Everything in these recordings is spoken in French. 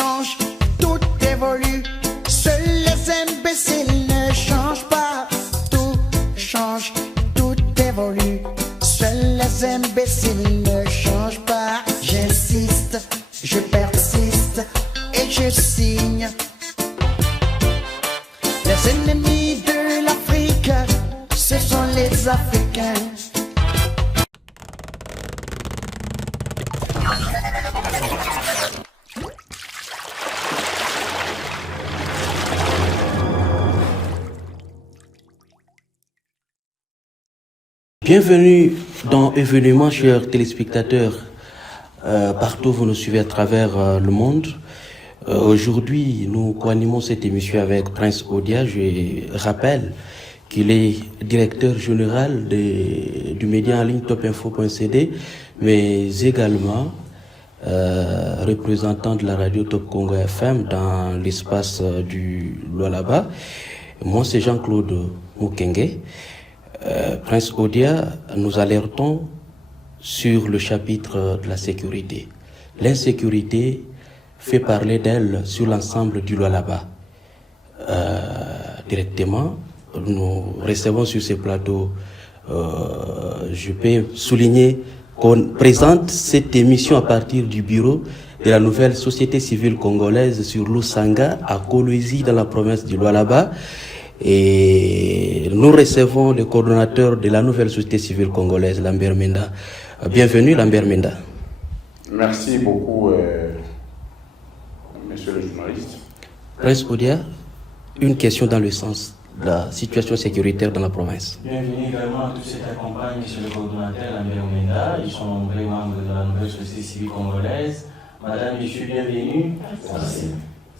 change, tout évolue. Seuls les imbéciles ne changent pas. Tout change, tout évolue. Seuls les imbéciles ne changent pas. J'insiste, je persiste et je signe. Les ennemis de l'Afrique, ce sont les Africains. Bienvenue dans Événement, chers téléspectateurs, partout où vous nous suivez à travers le monde. Aujourd'hui, nous co-animons cette émission avec Prince Odia. Je rappelle qu'il est directeur général du média en ligne topinfo.cd, mais également représentant de la radio Top Congo FM dans l'espace du Lualaba. Moi, c'est Jean-Claude Mukenge. Prince Odia, nous alertons sur le chapitre de la sécurité. L'insécurité fait parler d'elle sur l'ensemble du Lualaba. Directement, nous recevons sur ces plateaux, je peux souligner qu'on présente cette émission à partir du bureau de la nouvelle société civile congolaise sur Lusanga, à Kolwezi, dans la province du Lualaba. Et nous recevons le coordonnateur de la nouvelle société civile congolaise, Lambert Menda. Bienvenue, Lambert Menda. Merci beaucoup, monsieur le journaliste. Prince Odia, une question dans le sens de la situation sécuritaire dans la province. Bienvenue également à tous ceux qui accompagnent monsieur le coordonnateur Lambert Menda. Ils sont nombreux membres de la nouvelle société civile congolaise. Madame, monsieur, bienvenue. Merci.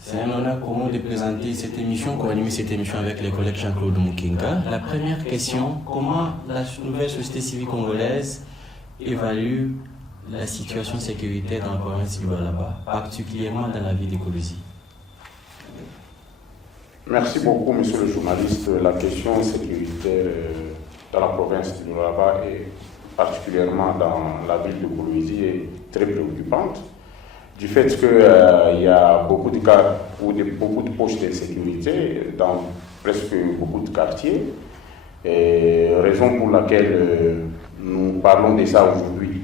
C'est un honneur pour nous de présenter cette émission, co-animer cette émission avec les collègues Jean-Claude Mukinga. La première question, comment la nouvelle société civile congolaise évalue la situation sécuritaire dans la province du Lualaba, particulièrement dans la ville de Kolwezi? Merci beaucoup, monsieur le journaliste. La question sécuritaire dans la province du Lualaba et particulièrement dans la ville de Kolwezi est très préoccupante. Du fait qu'il y a beaucoup de cas ou beaucoup de poches d'insécurité dans presque beaucoup de quartiers, et raison pour laquelle nous parlons de ça aujourd'hui.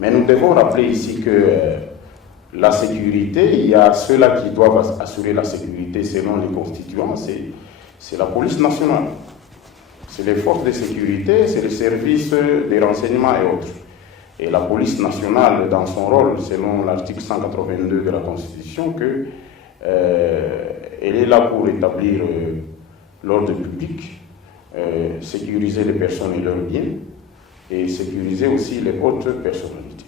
Mais nous devons rappeler ici que la sécurité, il y a ceux-là qui doivent assurer la sécurité selon les constituants, c'est la police nationale, c'est les forces de sécurité, c'est les services de renseignement et autres. Et la police nationale, dans son rôle, selon l'article 182 de la Constitution, elle est là pour établir l'ordre public, sécuriser les personnes et leurs biens, et sécuriser aussi les autres personnalités.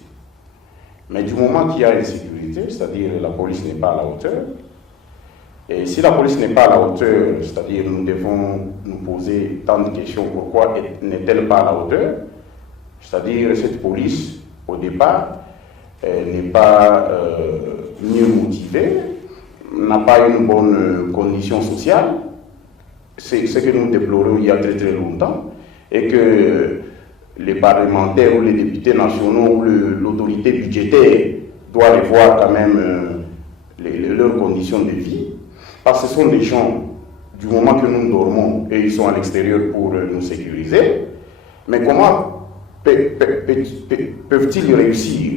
Mais du moment qu'il y a insécurité, c'est-à-dire la police n'est pas à la hauteur, et si la police n'est pas à la hauteur, c'est-à-dire nous devons nous poser tant de questions, pourquoi n'est-elle pas à la hauteur? C'est-à-dire cette police, au départ, n'est pas mieux motivée, n'a pas une bonne condition sociale. C'est ce que nous déplorons il y a très très longtemps, et que les parlementaires ou les députés nationaux ou l'autorité budgétaire doivent revoir quand même leurs conditions de vie, parce que ce sont des gens, du moment que nous dormons, et ils sont à l'extérieur pour nous sécuriser, mais comment peuvent-ils réussir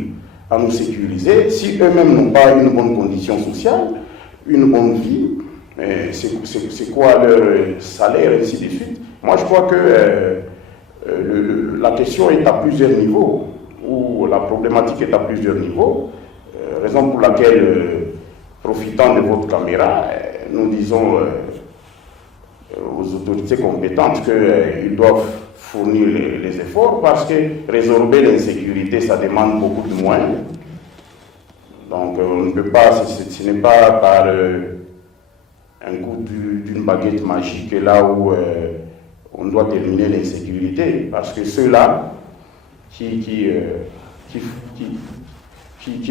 à nous sécuriser si eux-mêmes n'ont pas une bonne condition sociale, une bonne vie? C'est quoi leur salaire, et ainsi de suite? Moi, je crois que la question est à plusieurs niveaux, ou la problématique est à plusieurs niveaux, raison pour laquelle, profitant de votre caméra, nous disons aux autorités compétentes qu'ils doivent fournir les efforts, parce que résorber l'insécurité, ça demande beaucoup de moyens. Donc on ne peut pas, ce n'est pas par un coup d'une baguette magique là où on doit terminer l'insécurité, parce que ceux-là qui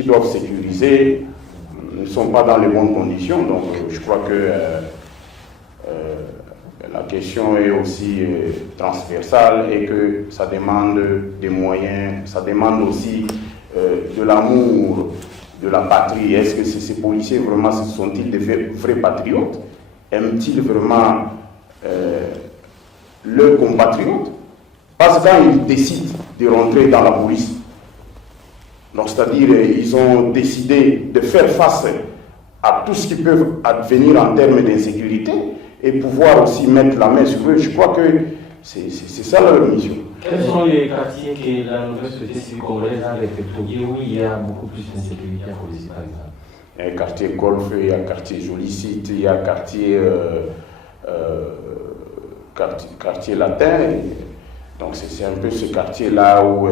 doivent sécuriser ne sont pas dans les bonnes conditions. Donc je crois que la question est aussi transversale et que ça demande des moyens, ça demande aussi de l'amour de la patrie. Est-ce que ces policiers vraiment sont-ils des vrais patriotes? Aiment-ils vraiment leurs compatriotes? Parce que quand ils décident de rentrer dans la police, donc c'est-à-dire ils ont décidé de faire face à tout ce qui peut advenir en termes d'insécurité et pouvoir aussi mettre la main sur eux. Je crois que c'est ça leur mission. Quels sont les quartiers que la nouvelle société civile congolaise a répertoriés où il y a beaucoup plus d'insécurité à Kolwezi, par exemple? Il y a le quartier Golf, il y a le quartier Joli Site, il y a le quartier Latin. Donc c'est un peu ce quartier-là où,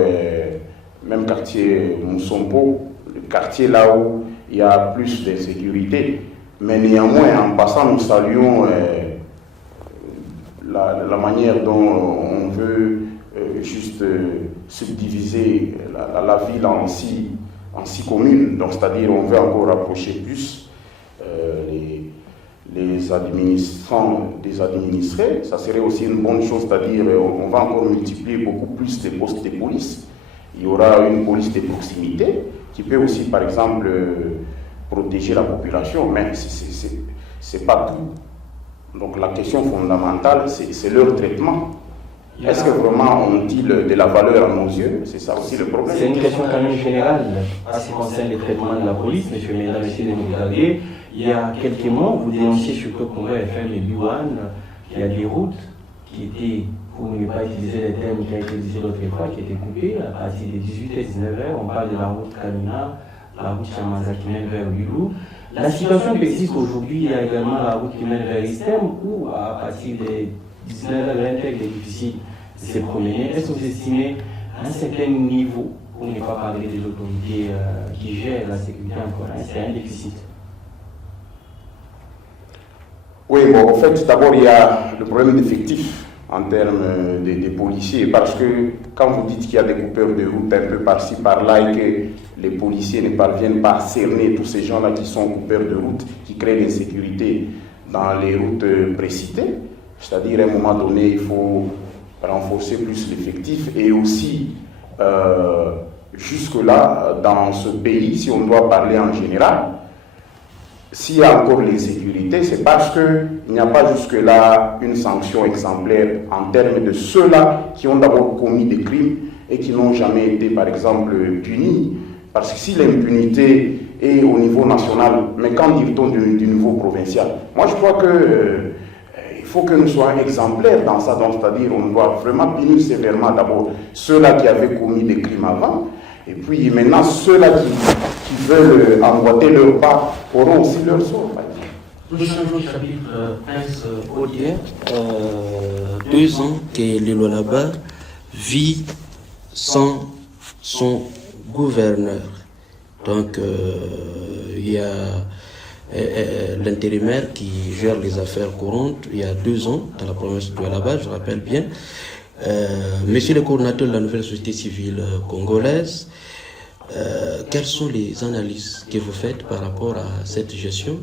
même quartier Moussompo, le quartier là où il y a plus d'insécurité. Mais néanmoins, en passant, nous saluons la manière dont on veut juste subdiviser la ville en six communes. Donc c'est-à-dire on veut encore rapprocher plus les administrants des administrés. Ça serait aussi une bonne chose, c'est-à-dire on va encore multiplier beaucoup plus les postes de police. Il y aura une police de proximité qui peut aussi, par exemple, protéger la population, mais c'est pas tout. Donc la question fondamentale, c'est leur traitement. Est-ce que vraiment ont-ils de la valeur à nos yeux? C'est ça aussi le problème. C'est une question quand même générale, en ce qui concerne les traitements de la police, M. Menda, M. Demoukadé. Il y a quelques mois, vous dénonciez sur Club Congo FM et Biwan qu'il y a des routes qui étaient, pour ne pas utiliser les termes qui a été utilisé l'autre fois, qui étaient coupées à partir des 18 et 19h. On parle de la route Kamina, la route Chamaza qui mène vers Yulu. La situation persiste aujourd'hui. Il y a également la route qui mène vers Istem, où à partir des 19h, 20h, il est difficile de se promener. Est-ce que vous estimez à un certain niveau, pour ne pas parler des autorités qui gèrent la sécurité en province, c'est un déficit? Oui, bon, en fait, d'abord, il y a le problème d'effectifs en termes des policiers, parce que quand vous dites qu'il y a des coupeurs de route un peu par-ci, par-là, et que les policiers ne parviennent pas à cerner tous ces gens-là qui sont coupeurs de route, qui créent l'insécurité dans les routes précitées, c'est-à-dire à un moment donné, il faut renforcer plus l'effectif, et aussi, jusque-là, dans ce pays, si on doit parler en général, s'il y a encore l'insécurité, c'est parce qu'il n'y a pas jusque-là une sanction exemplaire en termes de ceux-là qui ont d'abord commis des crimes et qui n'ont jamais été, par exemple, punis. Parce que si l'impunité est au niveau national, mais qu'en dit-on du niveau provincial? Moi, je crois qu'il faut que nous soyons exemplaires dans ça. C'est-à-dire qu'on doit vraiment punir sévèrement d'abord ceux-là qui avaient commis des crimes avant. Et puis maintenant, ceux-là qui veulent emboîter leur pas auront aussi leur sort. Nous changeons au chapitre 15 Audière. 2 ans que le Lualaba vit sans son gouverneur. Donc, il y a l'intérimaire qui gère les affaires courantes il y a 2 ans dans la province du Lualaba, je rappelle bien. Monsieur le coordinateur de la nouvelle société civile congolaise, quelles sont les analyses que vous faites par rapport à cette gestion,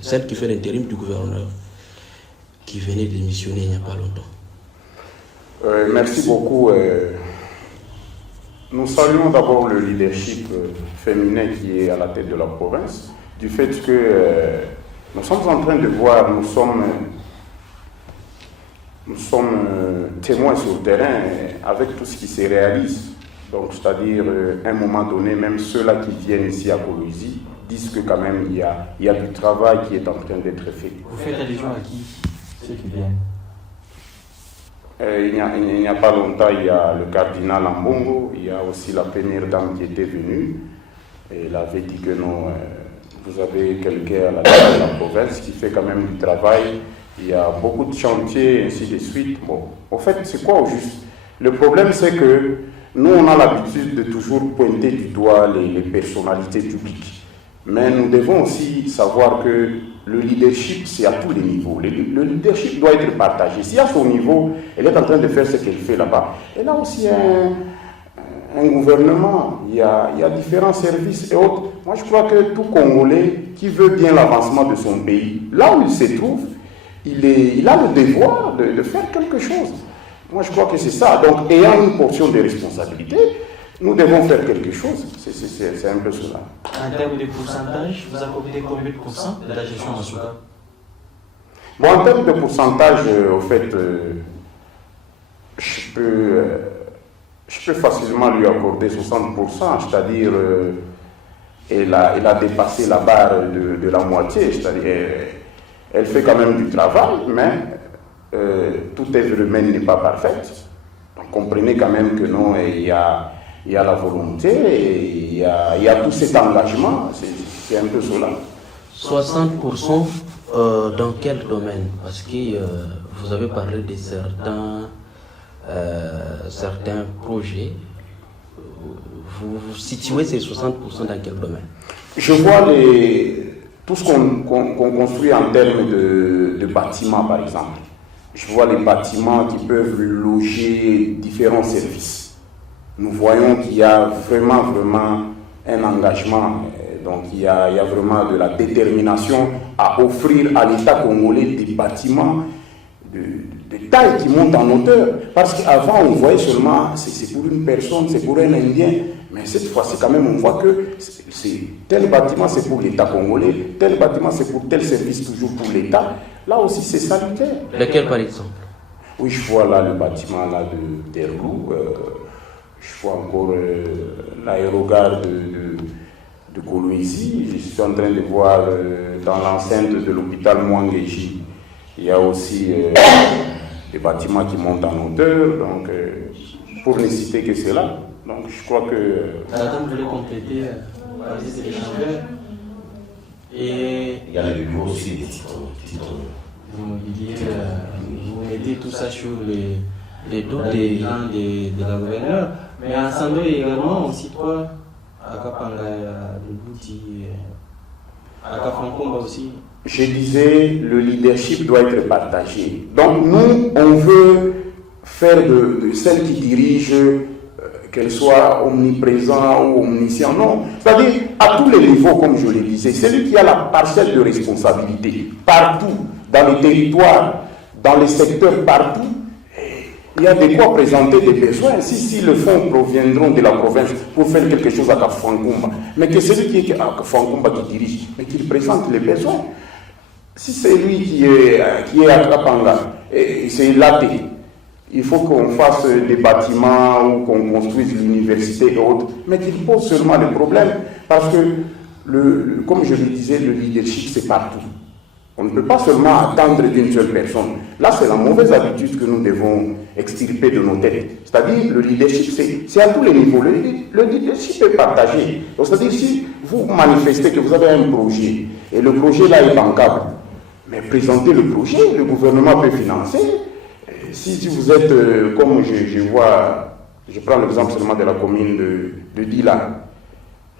celle qui fait l'intérim du gouverneur qui venait de démissionner il n'y a pas longtemps? Merci beaucoup. Nous saluons d'abord le leadership féminin qui est à la tête de la province, du fait que nous sommes en train de voir, nous sommes témoins sur le terrain avec tout ce qui se réalise. Donc, c'est-à-dire, à un moment donné, même ceux-là qui viennent ici à Kolwezi disent que quand même il y a du travail qui est en train d'être fait. Vous faites allusion à qui, ceux qui viennent? Il n'y a pas longtemps, il y a le cardinal Ambongo, il y a aussi la première dame qui était venue. Et elle avait dit que non, vous avez quelqu'un à la tête de la province qui fait quand même du travail. Il y a beaucoup de chantiers, ainsi de suite. Bon, en fait, c'est quoi au juste? Le problème, c'est que nous, on a l'habitude de toujours pointer du doigt les personnalités publiques. Mais nous devons aussi savoir que le leadership, c'est à tous les niveaux. Le leadership doit être partagé. Si à son niveau, elle est en train de faire ce qu'elle fait là-bas, elle a aussi un gouvernement, il y a différents services et autres. Moi, je crois que tout Congolais qui veut bien l'avancement de son pays, là où il se trouve, il a le devoir de faire quelque chose. Moi, je crois que c'est ça. Donc, ayant une portion de responsabilité, Nous devons faire quelque chose, c'est un peu cela. En termes de pourcentage, vous accordez combien de pourcents de la gestion Masuka? Bon, en termes de pourcentage, au fait, je peux facilement lui accorder 60%, c'est-à-dire elle a dépassé la barre de la moitié, c'est-à-dire elle fait quand même du travail, mais toute œuvre humaine n'est pas parfaite. Donc comprenez quand même que non, il y a la volonté, il y a tout cet engagement, c'est un peu cela. 60% dans quel domaine? Parce que vous avez parlé de certains projets. Vous situez ces 60% dans quel domaine? Je vois tout ce qu'on construit en termes de bâtiments, par exemple. Je vois les bâtiments qui peuvent loger différents services. Nous voyons qu'il y a vraiment un engagement. Donc il y a vraiment de la détermination à offrir à l'État congolais des bâtiments de taille qui montent en hauteur. Parce qu'avant on voyait seulement c'est pour une personne, c'est pour un Indien. Mais cette fois-ci quand même on voit que tel bâtiment c'est pour l'État congolais, tel bâtiment c'est pour tel service toujours pour l'État. Là aussi c'est salutaire. Lequel par exemple? Oui, je vois là le bâtiment là d'Herlou, je vois encore l'aérogare de Kolwezi. Je suis en train de voir dans l'enceinte de l'hôpital Mwangeji, il y a aussi des bâtiments qui montent en hauteur, donc pour ne citer que cela. Donc je crois que... Madame, vous voulez compléter la liste des échangeurs et... Il y a le bureau aussi des titres. Immobilier, vous mettez tout ça sur les dos des gens de la gouverneure, mais en Sando également, on cite quoi? À Kapanga, le Bouti, à Kafankomba aussi. Je disais, le leadership doit être partagé. Donc nous, on veut faire de celle qui dirige, qu'elle soit omniprésente ou omnisciente, non. C'est-à-dire, à tous les niveaux, comme je le disais, celui qui a la parcelle de responsabilité, partout, dans les territoires, dans les secteurs, partout, il y a de quoi présenter des besoins. Si le fonds proviendront de la province pour faire quelque chose à Kafankumba, mais que celui qui est à Kafankumba qui dirige, mais qu'il présente les besoins. Si c'est lui qui est à Kapanga, c'est laté, il faut qu'on fasse des bâtiments ou qu'on construise l'université et autres, mais qu'il pose seulement des problèmes, parce que, comme je le disais, le leadership c'est partout. On ne peut pas seulement attendre d'une seule personne. Là, c'est la mauvaise habitude que nous devons extirper de nos têtes. C'est-à-dire, le leadership, c'est à tous les niveaux. Le leadership est partagé. C'est-à-dire, si vous manifestez que vous avez un projet, et le projet là est bancable, mais présentez le projet, le gouvernement peut financer. Si vous êtes, comme je vois, je prends l'exemple seulement de la commune de Dila,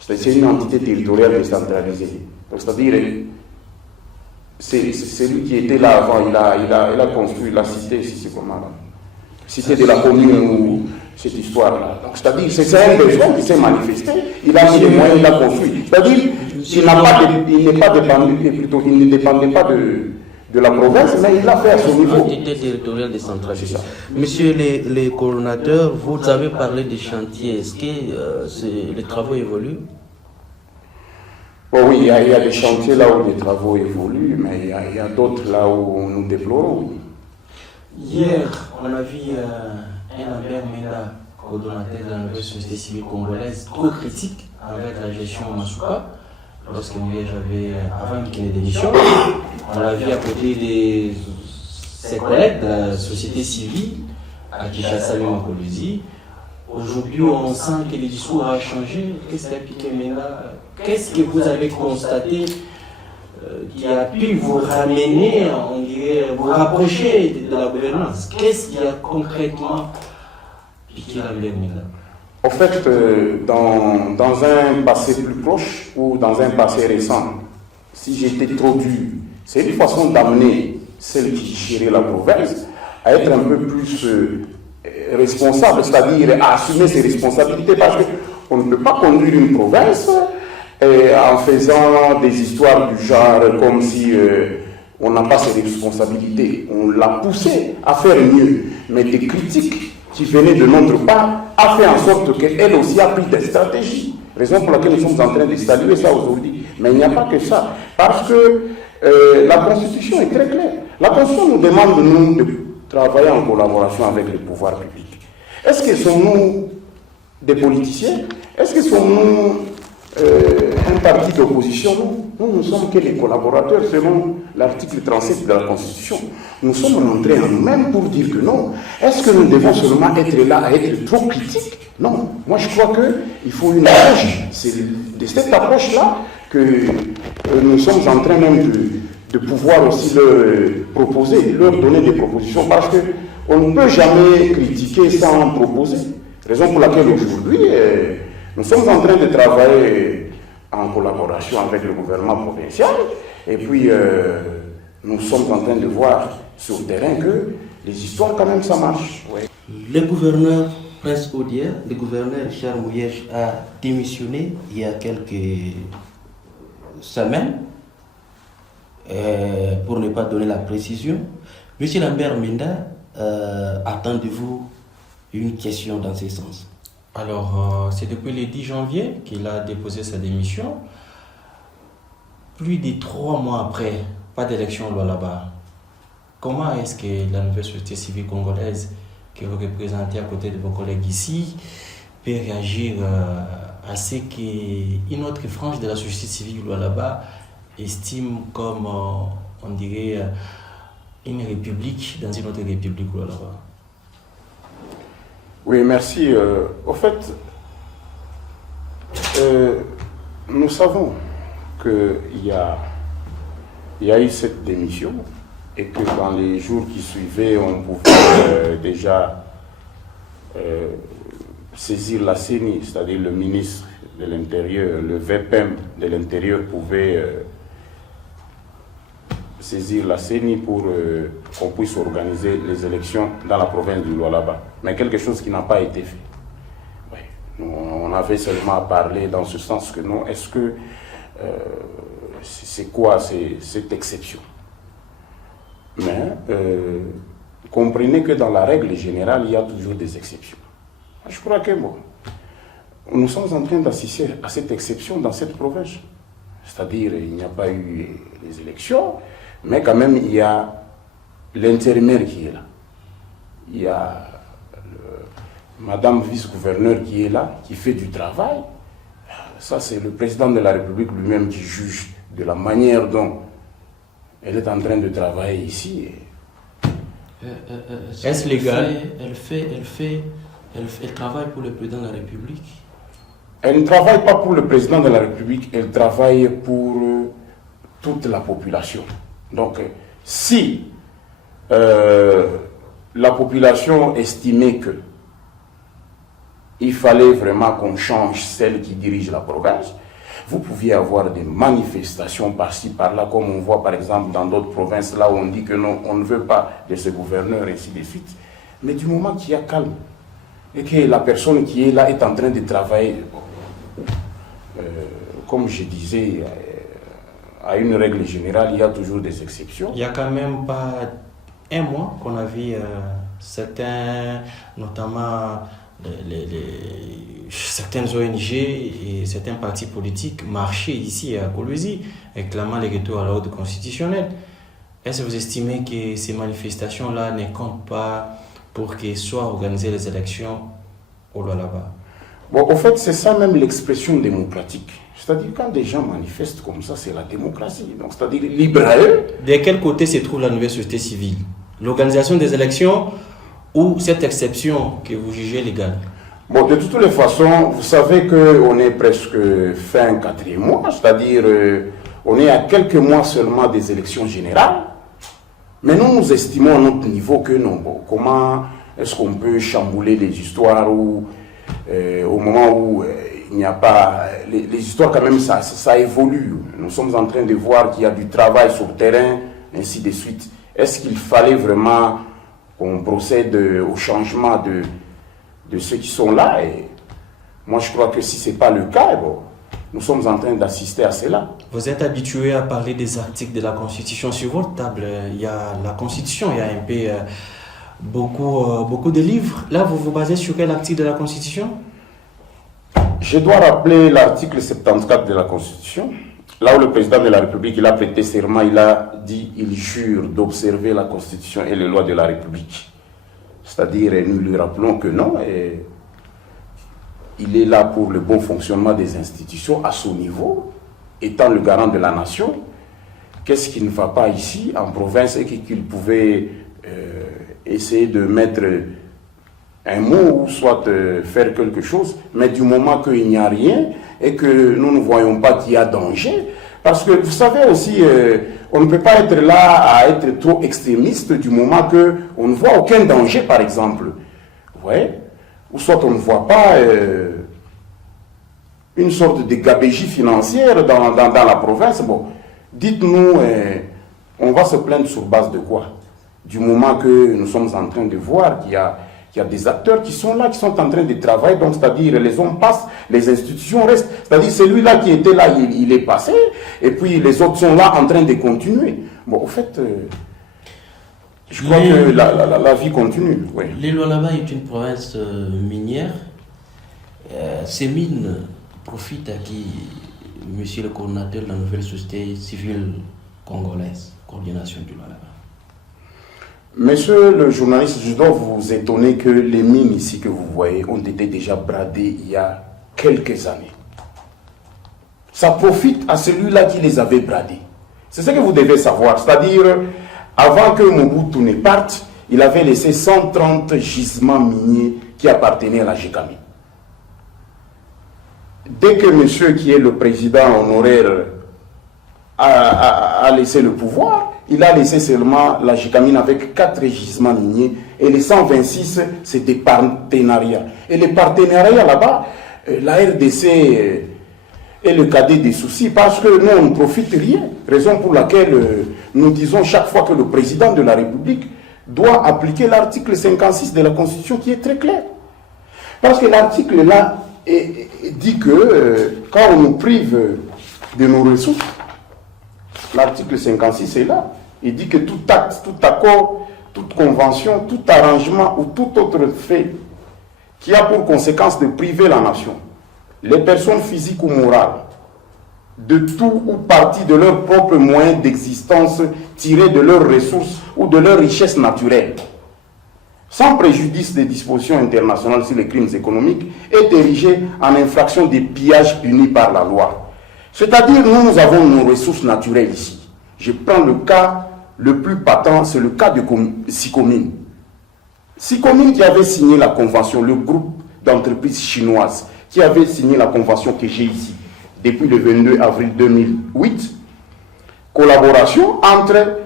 c'est une entité territoriale décentralisée. C'est-à-dire, c'est lui qui était là avant, il a construit la cité, c'est comment là, cité de la commune ou cette histoire-là. C'est-à-dire, c'est un besoin qui s'est manifesté, il a mis les moyens, il a construit. C'est-à-dire, il ne dépendait pas de la province, mais il l'a fait à son niveau. Entité territoriale décentralisée. Monsieur les coordonnateurs, vous avez parlé des chantiers. Est-ce que les travaux évoluent? Bon, oui, il y a des chantiers là où les travaux évoluent, mais il y a d'autres là où nous déplorons. Hier, on a vu un Albert Menda, coordonnateur de la nouvelle société civile congolaise, trop critique avec la gestion Masuka. Lorsque j'avais, avant qu'il ait démission, on l'a vu à côté de ses collègues de la société civile, à Kinshasa, même à Kolwezi. Aujourd'hui, on sent que le discours a changé. Qu'est-ce qui a piqué Menda? Qu'est-ce que vous avez constaté qui a pu vous ramener, on dirait, vous rapprocher de la gouvernance? Qu'est-ce qui a concrètement piqué Albert Menda? En fait, dans un passé plus proche ou dans un passé récent, si j'étais trop dur, c'est une façon d'amener celle qui gérait la province à être un peu plus responsable, c'est-à-dire à assumer ses responsabilités, parce qu'on ne peut pas conduire une province en faisant des histoires du genre comme si on n'a pas ses responsabilités. On l'a poussé à faire mieux, mais des critiques qui venait de notre part a fait en sorte qu'elle aussi a pris des stratégies. Raison pour laquelle nous sommes en train de saluer ça aujourd'hui. Mais il n'y a pas que ça. Parce que la Constitution est très claire. La Constitution nous demande, nous, de travailler en collaboration avec les pouvoirs publics. Est-ce que sommes-nous des politiciens? Est-ce que sommes-nous un parti d'opposition? Nous ne sommes que les collaborateurs selon l'article 37 de la Constitution. Nous sommes rentrés en nous-mêmes pour dire que non. Est-ce que nous devons seulement être là à être trop critiques? Non. Moi, je crois qu'il faut une approche. C'est de cette approche-là que nous sommes en train même de pouvoir aussi leur proposer, leur donner des propositions, parce qu'on ne peut jamais critiquer sans proposer. Raison pour laquelle aujourd'hui, nous sommes en train de travailler en collaboration avec le gouvernement provincial, et puis nous sommes en train de voir sur le terrain que les histoires, quand même, ça marche. Ouais. Le gouverneur Prince Audier, le gouverneur Richard Mouyej a démissionné il y a quelques semaines, pour ne pas donner la précision. Monsieur Lambert Menda, attendez-vous une question dans ce sens? Alors, c'est depuis le 10 janvier qu'il a déposé sa démission. Plus de 3 mois après, pas d'élection là-bas. Comment est-ce que la nouvelle société civile congolaise que vous représentez à côté de vos collègues ici peut réagir à ce qu'une autre frange de la société civile là-bas estime comme, on dirait, une république dans une autre république là-bas? Oui, merci. Au fait, nous savons qu'il y a eu cette démission et que dans les jours qui suivaient, on pouvait déjà saisir la CENI, c'est-à-dire le ministre de l'Intérieur, le VPM de l'Intérieur pouvait saisir la CENI pour qu'on puisse organiser les élections dans la province du Lualaba. Mais quelque chose qui n'a pas été fait. Oui. On avait seulement parlé dans ce sens que non, est-ce que c'est quoi cette exception? Mais comprenez que dans la règle générale, il y a toujours des exceptions. Je crois que bon, nous sommes en train d'assister à cette exception dans cette province. C'est-à-dire, il n'y a pas eu les élections, mais quand même, il y a l'intérimaire qui est là. Il y a Madame vice-gouverneur qui est là, qui fait du travail. Ça, c'est le président de la République lui-même qui juge de la manière dont elle est en train de travailler ici. Est-ce légal? Elle travaille pour le président de la République. Elle ne travaille pas pour le président de la République, elle travaille pour toute la population. Donc, si la population estimait que il fallait vraiment qu'on change celle qui dirige la province, vous pouviez avoir des manifestations par-ci, par-là, comme on voit par exemple dans d'autres provinces, là où on dit que non, on ne veut pas de ce gouverneur, ainsi de suite. Mais du moment qu'il y a calme, et que la personne qui est là est en train de travailler, comme je disais, à une règle générale, il y a toujours des exceptions. Il n'y a quand même pas un mois qu'on a vu certains, notamment certaines ONG et certains partis politiques marcher ici à Kolwezi, réclamant les retours à l'ordre constitutionnel. Est-ce que vous estimez que ces manifestations-là ne comptent pas pour que soient organisées les élections au Lualaba? Bon, au fait, c'est ça même l'expression démocratique. C'est-à-dire, quand des gens manifestent comme ça, c'est la démocratie. Donc, c'est-à-dire, libre à eux. De quel côté se trouve la nouvelle société civile? L'organisation des élections ou cette exception que vous jugez légale? Bon, de toutes les façons, vous savez qu'on est presque fin 4e mois, c'est-à-dire, on est à quelques mois seulement des élections générales. Mais nous estimons à notre niveau que non. Bon, comment est-ce qu'on peut chambouler les histoires où, au moment où il n'y a pas... Les histoires, quand même, ça évolue. Nous sommes en train de voir qu'il y a du travail sur le terrain, ainsi de suite. Est-ce qu'il fallait vraiment qu'on procède au changement de ceux qui sont là? Et moi, je crois que si ce n'est pas le cas, bon, nous sommes en train d'assister à cela. Vous êtes habitué à parler des articles de la Constitution sur votre table. Il y a la Constitution, il y a un peu beaucoup de livres. Là, vous vous basez sur quel article de la Constitution? Je dois rappeler l'article 74 de la Constitution, là où le président de la République il a prêté serment, il a dit, il jure d'observer la Constitution et les lois de la République. C'est-à-dire, nous lui rappelons que non, il est là pour le bon fonctionnement des institutions à son niveau, étant le garant de la nation. Qu'est-ce qui ne va pas ici, en province, et qu'il pouvait essayer de mettre un mot ou soit faire quelque chose, mais du moment qu'il n'y a rien et que nous ne voyons pas qu'il y a danger, parce que vous savez aussi, on ne peut pas être là à être trop extrémiste du moment qu'on ne voit aucun danger, par exemple. Ouais. Ou soit on ne voit pas une sorte de gabégie financière dans la province. Bon, dites-nous, on va se plaindre sur base de quoi? Du moment que nous sommes en train de voir qu'il y a des acteurs qui sont là, qui sont en train de travailler, donc c'est-à-dire les hommes passent, les institutions restent, c'est-à-dire celui-là qui était là, il est passé, et puis les autres sont là en train de continuer. Bon, au fait, je crois que la vie continue. Oui. L'île Lualaba est une province minière. Ces mines profitent à qui, monsieur le coordinateur de la nouvelle société civile congolaise, coordination du Lualaba? Monsieur le journaliste, je dois vous étonner que les mines ici que vous voyez ont été déjà bradées il y a quelques années. Ça profite à celui-là qui les avait bradées. C'est ce que vous devez savoir. C'est-à-dire, avant que Mobutu ne parte, il avait laissé 130 gisements miniers qui appartenaient à la GECAMI. Dès que monsieur qui est le président honoraire a laissé le pouvoir, il a laissé seulement la GECAMI avec 4 gisements miniers et les 126, c'est des partenariats. Et les partenariats là-bas, la RDC est le cadet des soucis parce que nous, on ne profite rien. Raison pour laquelle nous disons chaque fois que le président de la République doit appliquer l'article 56 de la Constitution qui est très clair. Parce que l'article là dit que quand on nous prive de nos ressources, l'article 56 est là. Il dit que tout acte, tout accord, toute convention, tout arrangement ou tout autre fait qui a pour conséquence de priver la nation, les personnes physiques ou morales, de tout ou partie de leurs propres moyens d'existence tirés de leurs ressources ou de leurs richesses naturelles, sans préjudice des dispositions internationales sur les crimes économiques, est érigé en infraction des pillages punis par la loi. C'est-à-dire, nous avons nos ressources naturelles ici. Je prends le cas le plus patent, c'est le cas de Sicomine. Sicomine qui avait signé la convention, le groupe d'entreprises chinoises qui avait signé la convention que j'ai ici, depuis le 22 avril 2008, collaboration entre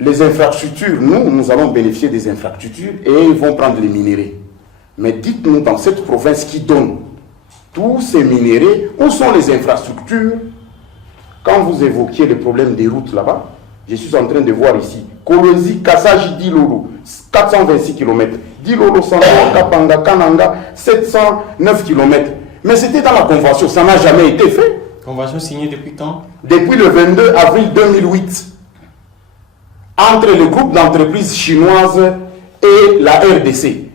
les infrastructures. Nous allons bénéficier des infrastructures et ils vont prendre les minéraux. Mais dites-nous, dans cette province qui donne tous ces minéraux, où sont les infrastructures? Quand vous évoquiez le problème des routes là-bas, je suis en train de voir ici, Kolwezi, Kassaji, Dilolo, 426 km, Dilolo, Sandoa, Kapanga, Kananga, 709 km. Mais c'était dans la convention, ça n'a jamais été fait. Convention signée depuis quand? Depuis le 22 avril 2008, entre le groupe d'entreprises chinoises et la RDC.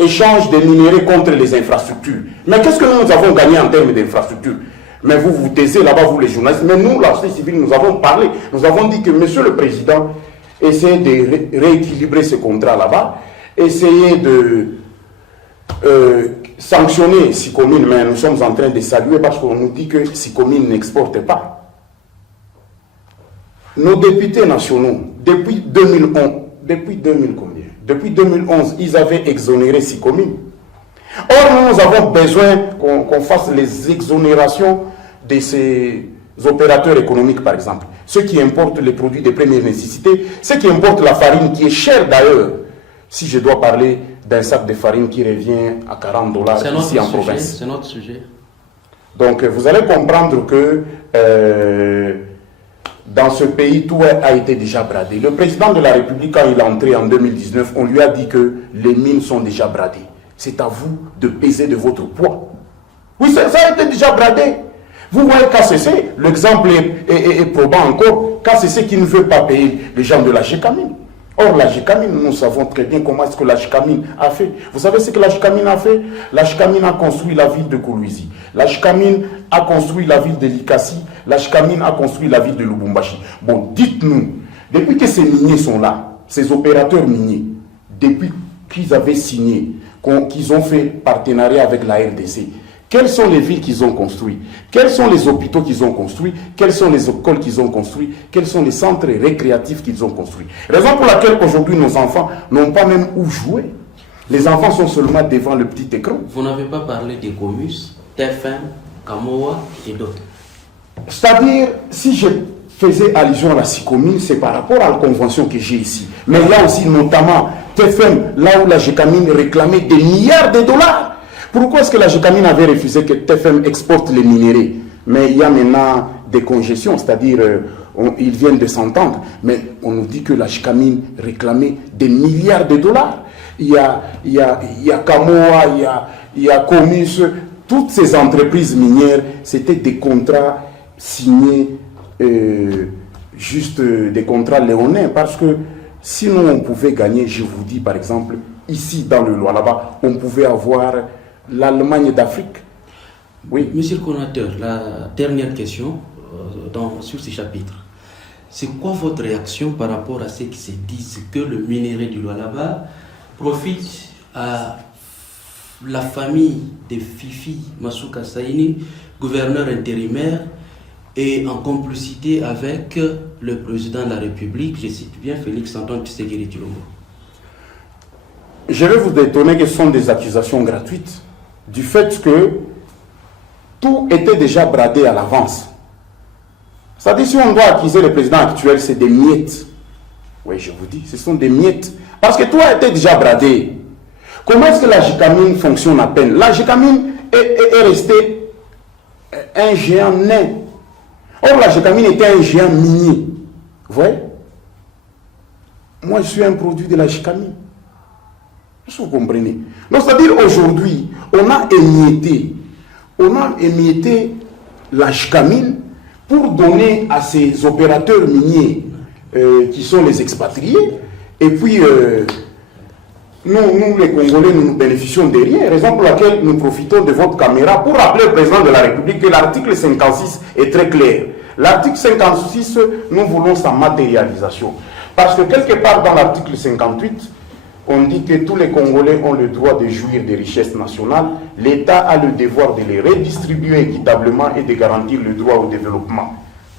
Échange des minéraux contre les infrastructures. Mais qu'est-ce que nous avons gagné en termes d'infrastructures? Mais vous vous taisez là-bas, vous les journalistes. Mais nous, la société civile, nous avons parlé. Nous avons dit que monsieur le président essaie de rééquilibrer ce contrat là-bas, essayer de sanctionner Sicomine, mais nous sommes en train de saluer parce qu'on nous dit que Sicomine n'exporte pas. Nos députés nationaux, depuis 2011, ils avaient exonéré Sicomine. Or, nous avons besoin qu'on fasse les exonérations de ces opérateurs économiques, par exemple. Ceux qui importent les produits de première nécessité, ceux qui importent la farine, qui est chère d'ailleurs. Si je dois parler d'un sac de farine qui revient à $40 ici en province. C'est notre sujet. Donc, vous allez comprendre que dans ce pays, tout a été déjà bradé. Le président de la République, quand il est entré en 2019, on lui a dit que les mines sont déjà bradées. C'est à vous de peser de votre poids. Oui, ça a été déjà bradé. Vous voyez KCC, l'exemple est probant encore. KCC qui ne veut pas payer les gens de la GECAMI. Or, la GICAMINE, nous savons très bien comment est-ce que la GICAMINE a fait. Vous savez ce que la GICAMINE a fait? La GICAMINE a construit la ville de Kolwezi. La GICAMINE a construit la ville de Likasi. La GICAMINE a construit la ville de Lubumbashi. Bon, dites-nous, depuis que ces miniers sont là, ces opérateurs miniers, depuis qu'ils avaient signé, qu'ils ont fait partenariat avec la RDC, quelles sont les villes qu'ils ont construites? Quels sont les hôpitaux qu'ils ont construits? Quelles sont les écoles qu'ils ont construites? Quels sont les centres récréatifs qu'ils ont construits? Raison pour laquelle aujourd'hui nos enfants n'ont pas même où jouer. Les enfants sont seulement devant le petit écran. Vous n'avez pas parlé des Comus, TFM, Kamoa et d'autres. C'est-à-dire, si je faisais allusion à la SICOMINE, c'est par rapport à la convention que j'ai ici. Mais il y a aussi notamment TFM, là où la GICAMINE réclamait des milliards de dollars. Pourquoi est-ce que la GICAMINE avait refusé que TFM exporte les minéraux? Mais il y a maintenant des congestions, c'est-à-dire ils viennent de s'entendre. Mais on nous dit que la GICAMINE réclamait des milliards de dollars. Il y a Kamoa, il y a Comus, toutes ces entreprises minières, c'était des contrats signés, juste des contrats léonins. Parce que sinon on pouvait gagner, je vous dis par exemple, ici dans le Lualaba, on pouvait avoir l'Allemagne d'Afrique. Oui. Monsieur le coordinateur, la dernière question sur ce chapitre. C'est quoi votre réaction par rapport à ceux qui se disent que le minerai du Lualaba profite à la famille de Fifi Masuka Saini, gouverneur intérimaire, et en complicité avec le président de la République, je cite bien Félix Antoine Tshisekedi Tshilombo? Je vais vous étonner que ce sont des accusations gratuites, du fait que tout était déjà bradé à l'avance. C'est-à-dire, si on doit accuser le président actuel, c'est des miettes. Oui, je vous dis, ce sont des miettes. Parce que tout a été déjà bradé. Comment est-ce que la GICAMINE fonctionne à peine? La GICAMINE est restée un géant nain. Or, la GICAMINE était un géant minier. Vous voyez? Moi, je suis un produit de la GICAMINE. Est-ce que vous comprenez? Donc, c'est-à-dire, aujourd'hui, on a émietté la GICAMINE pour donner à ces opérateurs miniers qui sont les expatriés. Et puis, nous, les Congolais, nous bénéficions de rien. Raison pour laquelle nous profitons de votre caméra pour rappeler au président de la République que l'article 56 est très clair. L'article 56, nous voulons sa matérialisation. Parce que quelque part dans l'article 58, on dit que tous les Congolais ont le droit de jouir des richesses nationales. L'État a le devoir de les redistribuer équitablement et de garantir le droit au développement.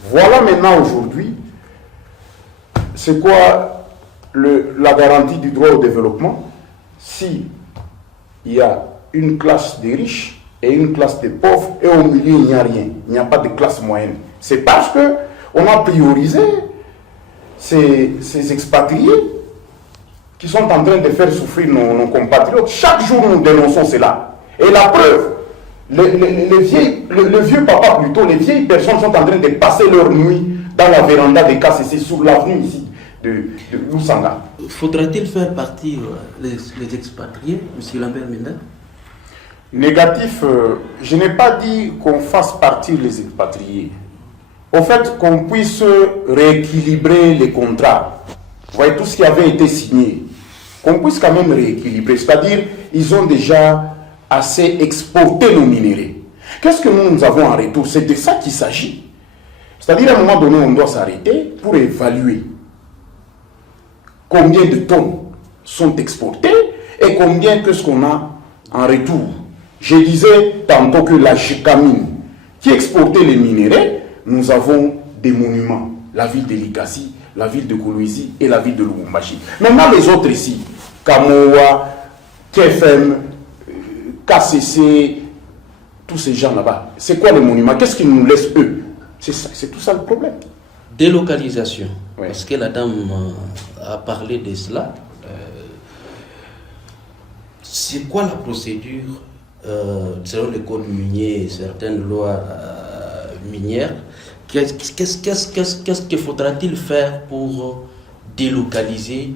Voilà maintenant aujourd'hui, c'est quoi la garantie du droit au développement? Si il y a une classe de riches et une classe de pauvres, et au milieu il n'y a rien, il n'y a pas de classe moyenne. C'est parce qu'on a priorisé ces expatriés qui sont en train de faire souffrir nos compatriotes. Chaque jour, nous dénonçons cela. Et la preuve, le vieux papa plutôt, les vieilles personnes sont en train de passer leur nuit dans la véranda des KCC sur l'avenue ici de Lusanga. Faudra-t-il faire partir les expatriés, M. Lambert Menda? Négatif, je n'ai pas dit qu'on fasse partir les expatriés. Au fait, qu'on puisse rééquilibrer les contrats. Vous voyez, tout ce qui avait été signé, qu'on puisse quand même rééquilibrer. C'est-à-dire, ils ont déjà assez exporté nos minéraux. Qu'est-ce que nous avons en retour? C'est de ça qu'il s'agit. C'est-à-dire, à un moment donné, on doit s'arrêter pour évaluer combien de tonnes sont exportées et combien qu'est-ce qu'on a en retour. Je disais tantôt que la GICAMINE qui exportait les minéraux, nous avons des monuments. La ville de Likasi, la ville de Kolwezi et la ville de Lubumbashi. Maintenant, les autres ici, Kamoa, KFM, KCC, tous ces gens là-bas, c'est quoi les monuments? Qu'est-ce qu'ils nous laissent eux? C'est tout ça le problème. Délocalisation. Oui. Parce que la dame a parlé de cela. C'est quoi la procédure selon le code minier et certaines lois minières? Qu'est-ce qu'il faudra-t-il faire pour délocaliser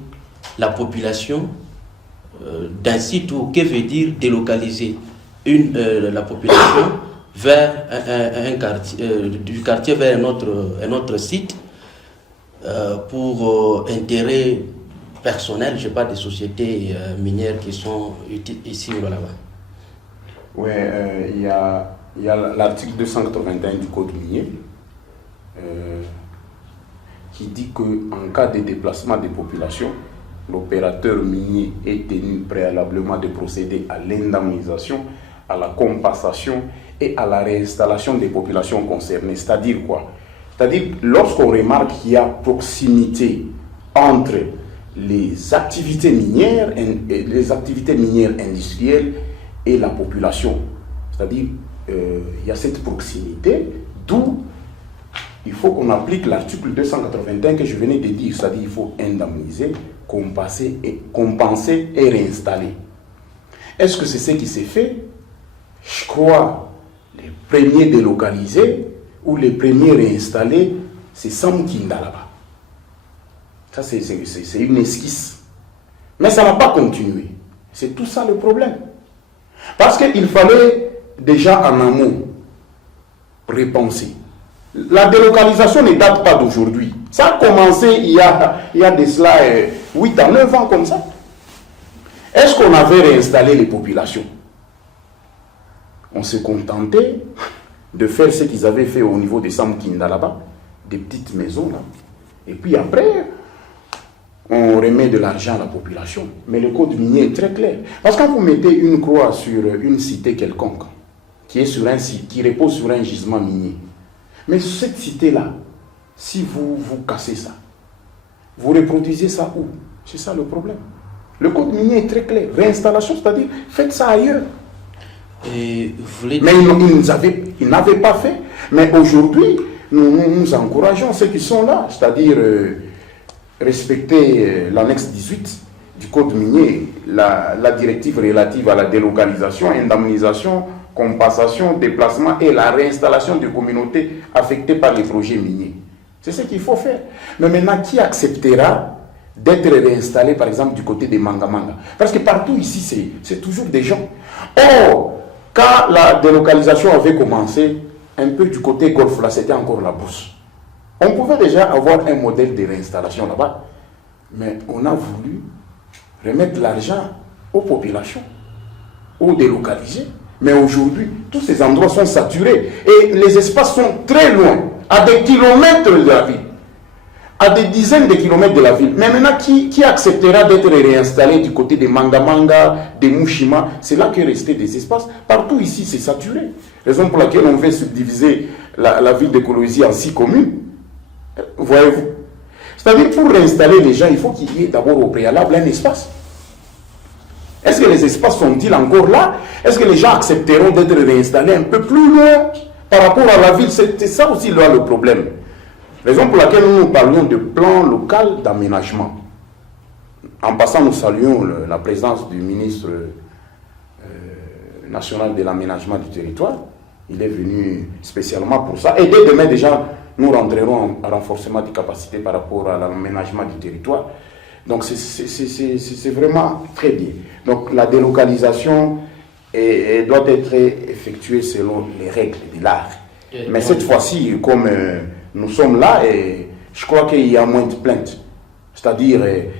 la population d'un site, ou que veut dire délocaliser la population vers un quartier, du quartier vers un autre site pour intérêt personnel, je parle des sociétés minières qui sont ici ou là-bas. Oui, il y a l'article 281 du Code minier qui dit qu'en cas de déplacement des populations, l'opérateur minier est tenu préalablement de procéder à l'indemnisation, à la compensation et à la réinstallation des populations concernées. C'est-à-dire quoi? C'est-à-dire lorsqu'on remarque qu'il y a proximité entre les activités minières industrielles et la population. C'est-à-dire il y a cette proximité, d'où il faut qu'on applique l'article 281 que je venais de dire, c'est-à-dire il faut indemniser, compenser et réinstaller. Est-ce que c'est ce qui s'est fait? Je crois les premiers délocalisés ou les premiers réinstallés, c'est Samkinda là-bas. Ça, c'est une esquisse. Mais ça n'a pas continué. C'est tout ça le problème. Parce qu'il fallait déjà en amont repenser. La délocalisation ne date pas d'aujourd'hui. Ça a commencé il y a de cela 8 à 9 ans comme ça. Est-ce qu'on avait réinstallé les populations? On se contentait de faire ce qu'ils avaient fait au niveau de Samkinda là-bas, des petites maisons là. Et puis après, on remet de l'argent à la population. Mais le code minier est très clair. Parce que quand vous mettez une croix sur une cité quelconque, qui est sur un site, qui repose sur un gisement minier, mais cette cité-là, si vous cassez ça, vous reproduisez ça où? C'est ça le problème. Le code minier est très clair. Réinstallation, c'est-à-dire, faites ça ailleurs. Et mais ils n'avaient pas fait. Mais aujourd'hui, nous encourageons ceux qui sont là, c'est-à-dire respecter l'annexe 18 du code minier, la directive relative à la délocalisation, indemnisation, compensation, déplacement et la réinstallation des communautés affectées par les projets miniers. C'est ce qu'il faut faire. Mais maintenant, qui acceptera d'être réinstallé, par exemple, du côté des Mangamanga? Parce que partout ici, c'est toujours des gens. Or, quand la délocalisation avait commencé, un peu du côté Golfe, là, c'était encore la bourse. On pouvait déjà avoir un modèle de réinstallation là-bas, mais on a voulu remettre l'argent aux populations, aux délocalisés. Mais aujourd'hui, tous ces endroits sont saturés et les espaces sont très loin, à des kilomètres de la ville, à des dizaines de kilomètres de la ville. Mais maintenant, qui acceptera d'être réinstallé du côté des Mangamanga, des Mushima? C'est là qu'est resté des espaces. Partout ici, c'est saturé. Raison pour laquelle on veut subdiviser la ville de Kolwezi en 6 communes. Voyez-vous? C'est-à-dire, pour réinstaller les gens, il faut qu'il y ait d'abord au préalable un espace. Est-ce que les espaces sont-ils encore là? Est-ce que les gens accepteront d'être réinstallés un peu plus loin par rapport à la ville? C'est ça aussi là le problème. Raison pour laquelle nous parlions de plan local d'aménagement. En passant, nous saluons la présence du ministre national de l'aménagement du territoire. Il est venu spécialement pour ça. Et dès demain déjà, nous rentrerons en renforcement des capacités par rapport à l'aménagement du territoire. Donc c'est vraiment très bien. Donc la délocalisation doit être effectuée selon les règles de l'art. Mais cette fois-ci, comme nous sommes là, et je crois qu'il y a moins de plaintes. C'est-à-dire,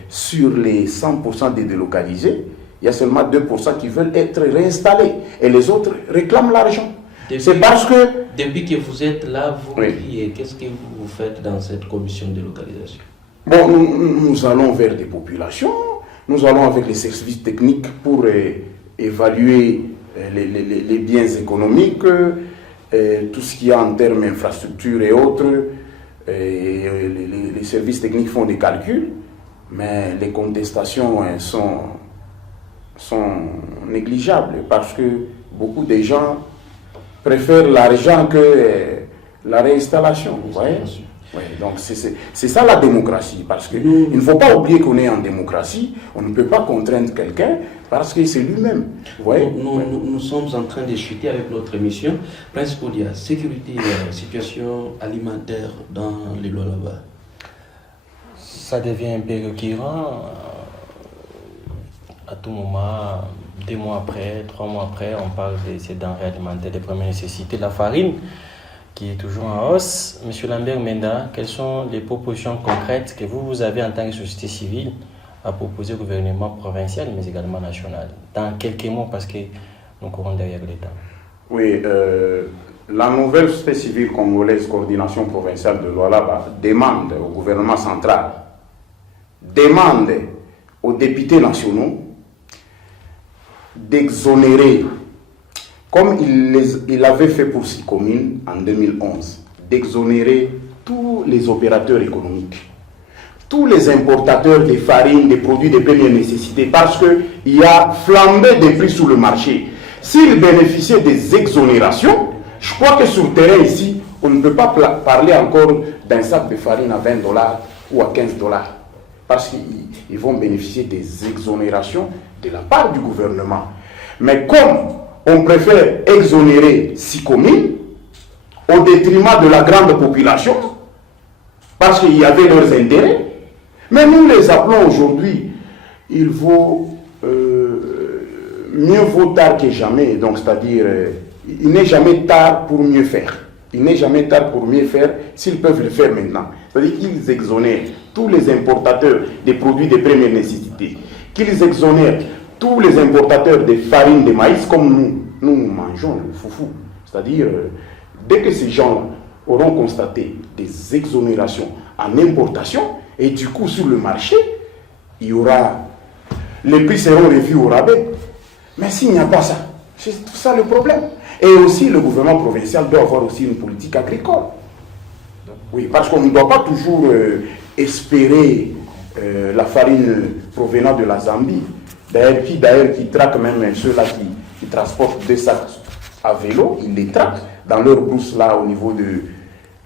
sur les 100% des délocalisés, il y a seulement 2% qui veulent être réinstallés. Et les autres réclament l'argent. C'est parce que... Depuis que vous êtes là, vous, oui. Qu'est-ce que vous faites dans cette commission de localisation? Bon, nous allons vers des populations, nous allons avec les services techniques pour évaluer les biens économiques, tout ce qu'il y a en termes d'infrastructures et autres. Les services techniques font des calculs, mais les contestations sont négligeables parce que beaucoup de gens préfèrent l'argent que la réinstallation. Vous voyez? Oui, donc c'est ça la démocratie, parce qu'il ne faut pas oublier qu'on est en démocratie, on ne peut pas contraindre quelqu'un parce que c'est lui-même. Nous sommes en train de chuter avec notre émission. Prince Odia, sécurité, situation alimentaire dans les lois là-bas. Ça devient un peu récurrent. À tout moment, 2 mois après, 3 mois après, on parle de ces denrées alimentaires de première nécessité, la farine, qui est toujours en hausse. Monsieur Lambert Menda, quelles sont les propositions concrètes que vous avez en tant que société civile à proposer au gouvernement provincial, mais également national. Dans quelques mots, parce que nous courons derrière l'État. Oui, la nouvelle société civile congolaise coordination provinciale de Lualaba demande au gouvernement central, demande aux députés nationaux d'exonérer, comme il avait fait pour 6 communes en 2011, d'exonérer tous les opérateurs économiques, tous les importateurs de farines, des produits de première nécessité, parce qu'il y a flambé des prix sur le marché. S'ils bénéficiaient des exonérations, je crois que sur le terrain ici, on ne peut pas parler encore d'un sac de farine à $20 ou à $15, parce qu'ils vont bénéficier des exonérations de la part du gouvernement. Mais comme on préfère exonérer 6 communes au détriment de la grande population, parce qu'il y avait leurs intérêts, mais nous les appelons aujourd'hui, il vaut mieux vaut tard que jamais, donc c'est-à-dire il n'est jamais tard pour mieux faire. Il n'est jamais tard pour mieux faire s'ils peuvent le faire maintenant. C'est-à-dire qu'ils exonèrent tous les importateurs des produits de première nécessité, qu'ils exonèrent tous les importateurs de farine de maïs comme nous mangeons le foufou. C'est-à-dire, dès que ces gens-là auront constaté des exonérations en importation, et du coup sur le marché, il y aura, les prix seront revus au rabais. Mais s'il n'y a pas ça, c'est tout ça le problème. Et aussi le gouvernement provincial doit avoir aussi une politique agricole. Oui, parce qu'on ne doit pas toujours espérer la farine provenant de la Zambie. D'ailleurs qui traque même ceux-là qui transportent des sacs à vélo, ils les traquent dans leur brousse là au niveau de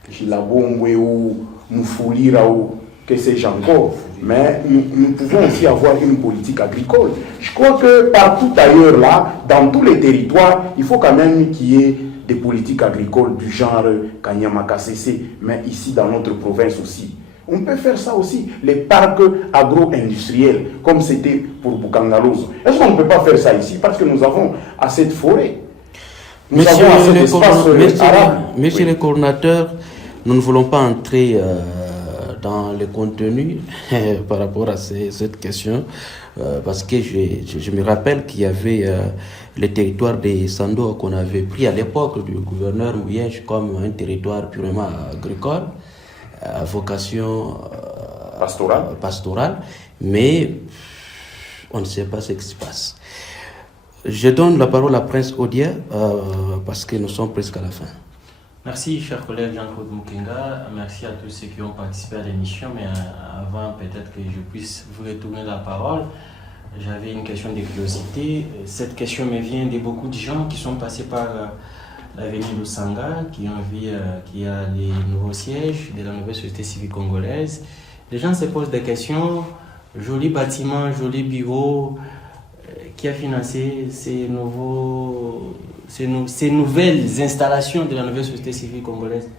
Chilabongwe ou Moufoulira ou que sais-je encore. Mais nous pouvons aussi avoir une politique agricole. Je crois que partout ailleurs là, dans tous les territoires, il faut quand même qu'il y ait des politiques agricoles du genre Kanyama KCC, mais ici dans notre province aussi. On peut faire ça aussi, les parcs agro-industriels, comme c'était pour Bukangalozo. Est-ce qu'on ne peut pas faire ça ici? Parce que nous avons assez de forêts. Monsieur le coordinateur, nous ne voulons pas entrer dans le contenu par rapport à cette question, parce que je me rappelle qu'il y avait le territoire des Sando qu'on avait pris à l'époque du gouverneur Mouyège comme un territoire purement agricole, à vocation pastorale, mais on ne sait pas ce qui se passe. Je donne la parole à Prince Odia parce que nous sommes presque à la fin. Merci, cher collègue Jean-Claude Mukenga. Merci à tous ceux qui ont participé à l'émission. Mais avant, peut-être que je puisse vous retourner la parole. J'avais une question de curiosité. Cette question me vient de beaucoup de gens qui sont passés par l'avenue Lusanga, qui ont vu qu'il y a les nouveaux sièges de la nouvelle société civile congolaise. Les gens se posent des questions. Joli bâtiment, joli bureau. Qui a financé ces nouvelles installations de la nouvelle société civile congolaise?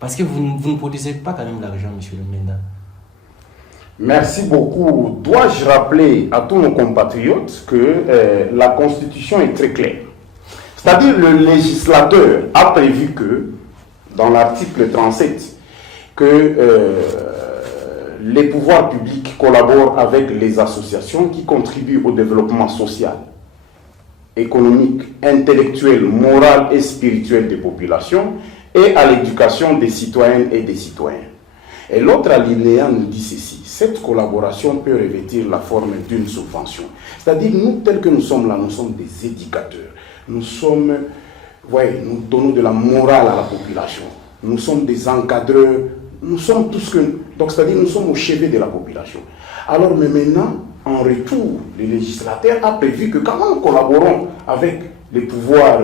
Parce que vous ne produisez pas quand même l'argent, M. le Menda. Merci beaucoup. Dois-je rappeler à tous nos compatriotes que la Constitution est très claire. C'est-à-dire le législateur a prévu que, dans l'article 37, que les pouvoirs publics collaborent avec les associations qui contribuent au développement social, économique, intellectuel, moral et spirituel des populations et à l'éducation des citoyennes et des citoyens. Et l'autre alinéa nous dit ceci: cette collaboration peut revêtir la forme d'une subvention. C'est-à-dire, nous, tels que nous sommes là, nous sommes des éducateurs. Nous donnons de la morale à la population. Nous sommes des encadreurs. Nous sommes tout ce que... Donc, c'est-à-dire, nous sommes au chevet de la population. Alors, mais maintenant, en retour, le législateur a prévu que quand nous collaborons avec les pouvoirs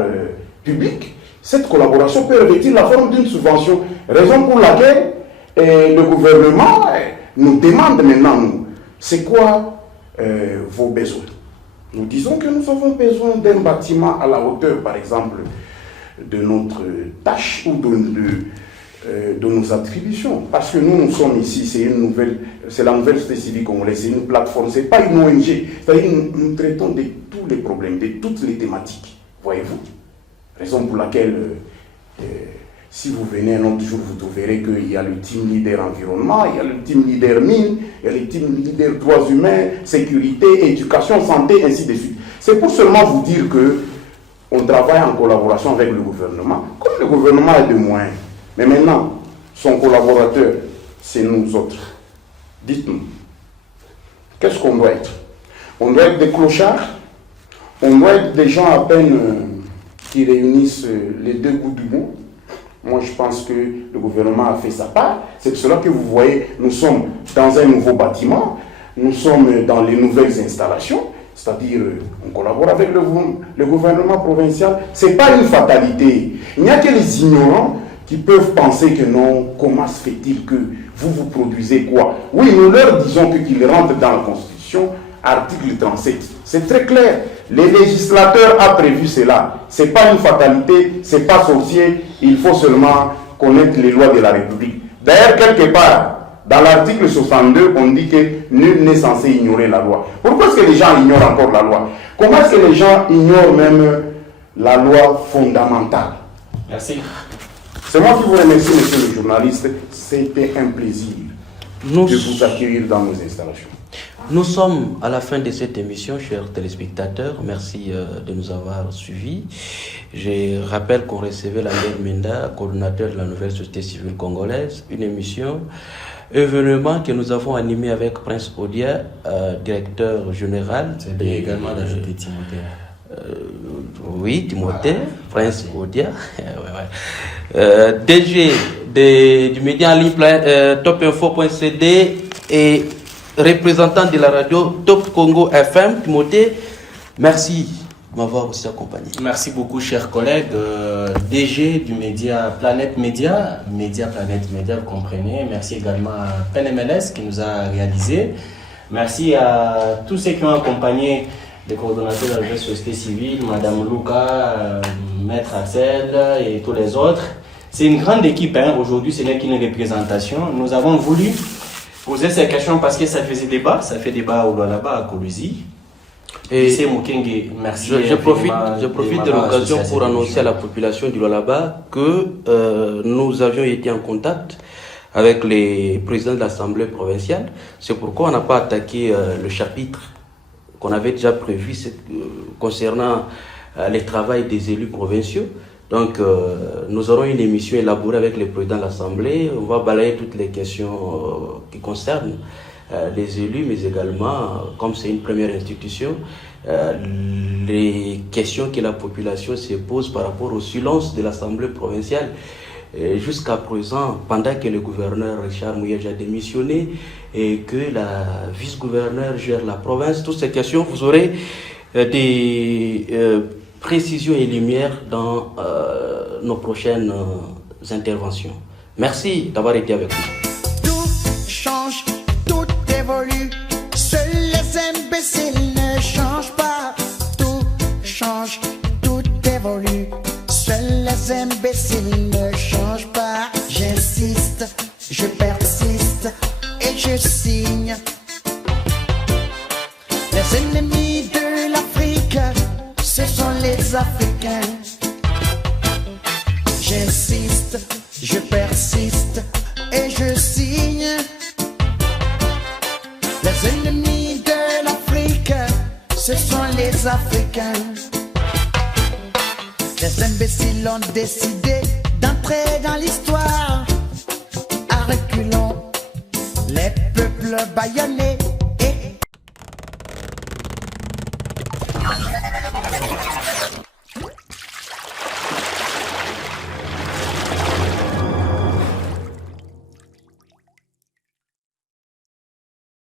publics, cette collaboration peut revêtir la forme d'une subvention. Raison pour laquelle le gouvernement nous demande maintenant, nous, c'est quoi vos besoins? Nous disons que nous avons besoin d'un bâtiment à la hauteur, par exemple, de notre tâche ou de nos attributions. Parce que nous sommes ici, c'est la nouvelle société civile congolaise, c'est une plateforme, c'est pas une ONG. C'est-à-dire nous traitons de tous les problèmes, de toutes les thématiques. Voyez-vous? Raison pour laquelle Si vous venez un autre jour, vous verrez qu'il y a le team leader environnement, il y a le team leader mine, il y a le team leader droits humains, sécurité, éducation, santé, ainsi de suite. C'est pour seulement vous dire que on travaille en collaboration avec le gouvernement. Comme le gouvernement a des moyens, mais maintenant, son collaborateur, c'est nous autres. Dites-nous, qu'est-ce qu'on doit être? On doit être des clochards? On doit être des gens à peine qui réunissent les deux bouts du monde? Moi, je pense que le gouvernement a fait sa part. C'est pour cela que vous voyez, nous sommes dans un nouveau bâtiment, nous sommes dans les nouvelles installations, c'est-à-dire on collabore avec le gouvernement provincial. Ce n'est pas une fatalité. Il n'y a que les ignorants qui peuvent penser que non, comment se fait-il que vous produisez quoi? Oui, nous leur disons qu'ils rentrent dans la Constitution, article 37. C'est très clair. Les législateurs ont prévu cela. Ce n'est pas une fatalité, ce n'est pas sorcier. Il faut seulement connaître les lois de la République. D'ailleurs, quelque part, dans l'article 62, on dit que nul n'est censé ignorer la loi. Pourquoi est-ce que les gens ignorent encore la loi? Comment est-ce que les gens ignorent même la loi fondamentale? Merci. C'est moi qui vous remercie, monsieur le journaliste. C'était un plaisir de vous accueillir dans nos installations. Nous sommes à la fin de cette émission, chers téléspectateurs. Merci de nous avoir suivis. Je rappelle qu'on recevait Lambert Menda, coordonnateur de la nouvelle société civile congolaise, une émission, événement que nous avons animé avec Prince Odia, directeur général. C'est bien également d'ajouter Timothée. Oui, Timothée, Prince Odia. DG du média en ligne topinfo.cd et représentant de la radio Top Congo FM, Timothée, merci de m'avoir aussi accompagné. Merci beaucoup, chers collègues. DG du média Planète Média, Planète Média, vous comprenez. Merci également à PNMLS qui nous a réalisé. Merci à tous ceux qui ont accompagné les coordonnateurs de la société civile, Madame Luca, Maître Axel et tous les autres. C'est une grande équipe, hein. Aujourd'hui ce n'est qu'une représentation. Nous avons voulu poser ces questions parce que ça faisait débat, ça fait débat au Lualaba à Coluzi. Et merci. Je profite de l'occasion pour annoncer à la population du Lualaba que nous avions été en contact avec les présidents de l'Assemblée provinciale. C'est pourquoi on n'a pas attaqué le chapitre qu'on avait déjà prévu concernant le travail des élus provinciaux. Donc, nous aurons une émission élaborée avec les présidents de l'Assemblée. On va balayer toutes les questions qui concernent les élus, mais également, comme c'est une première institution, les questions que la population se pose par rapport au silence de l'Assemblée provinciale. Jusqu'à présent, pendant que le gouverneur Richard Mouyej a démissionné et que la vice-gouverneur gère la province, toutes ces questions, vous aurez des précisions et lumières dans nos prochaines interventions. Merci d'avoir été avec nous. Tout change, tout évolue. Seuls les imbéciles ne changent pas. Tout change, tout évolue. Seuls les imbéciles ne changent pas. J'insiste, je persiste et je signe. Les ennemis de l'Afrique, ce sont les Africains. J'insiste, je persiste et je signe. Les ennemis de l'Afrique, ce sont les Africains. Les imbéciles ont décidé d'entrer dans l'histoire à reculons. Les peuples bâillonnés